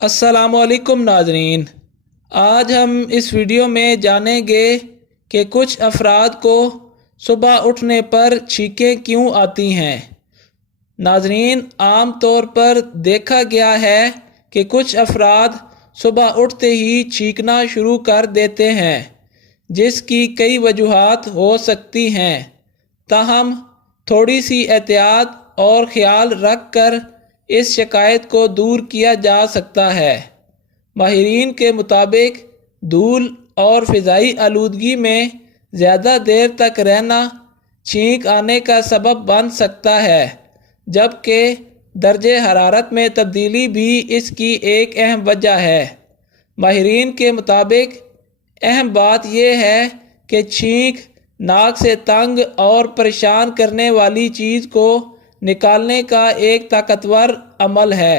अस्सलाम वालेकुम नाजरीन। आज हम इस वीडियो में जानेंगे कि कुछ अफराद को सुबह उठने पर छींकें क्यों आती हैं। नाजरीन, आम तौर पर देखा गया है कि कुछ अफराद सुबह उठते ही छींकना शुरू कर देते हैं, जिसकी कई वजूहात हो सकती हैं। ताहम थोड़ी सी एहतियात और ख्याल रख कर इस शिकायत को दूर किया जा सकता है। माहिरीन के मुताबिक धूल और फ़िज़ाई आलूदगी में ज़्यादा देर तक रहना छींक आने का सबब बन सकता है, जबकि दर्जे हरारत में तब्दीली भी इसकी एक अहम वजह है। माहिरीन के मुताबिक अहम बात यह है कि छींक नाक से तंग और परेशान करने वाली चीज़ को निकालने का एक ताकतवर अमल है।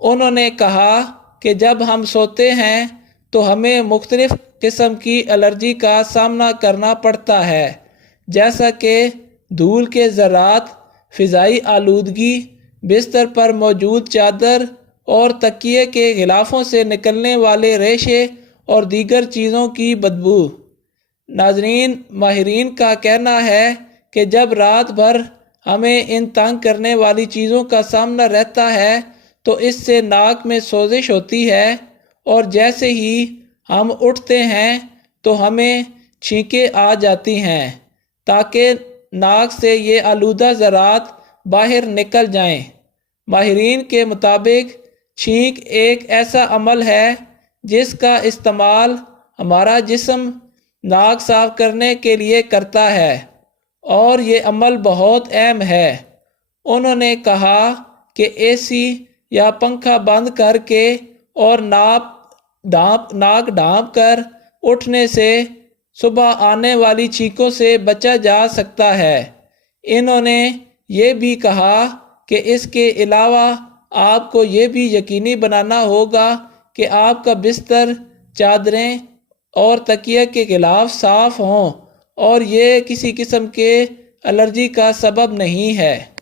उन्होंने कहा कि जब हम सोते हैं तो हमें मुख्तलिफ़ किस्म की एलर्जी का सामना करना पड़ता है, जैसा कि धूल के ज़रात, फ़िज़ाई आलूदगी, बिस्तर पर मौजूद चादर और तकिए के गिलाफ़ों से निकलने वाले रेशे और दीगर चीज़ों की बदबू। नाज़रीन, माहिरीन का कहना है कि जब रात भर हमें इन तंग करने वाली चीज़ों का सामना रहता है तो इससे नाक में सोजिश होती है, और जैसे ही हम उठते हैं तो हमें छींकें आ जाती हैं ताकि नाक से ये आलूदा ज़रात बाहर निकल जाएं। माहिरीन के मुताबिक छींक एक ऐसा अमल है जिसका इस्तेमाल हमारा जिस्म नाक साफ़ करने के लिए करता है, और ये अमल बहुत अहम है। उन्होंने कहा कि एसी या पंखा बंद करके और नाक ढाँप कर उठने से सुबह आने वाली छींकों से बचा जा सकता है। इन्होंने ये भी कहा कि इसके अलावा आपको ये भी यकीनी बनाना होगा कि आपका बिस्तर, चादरें और तकिया के गिलाफ साफ़ हों और ये किसी किस्म के एलर्जी का सबब नहीं है।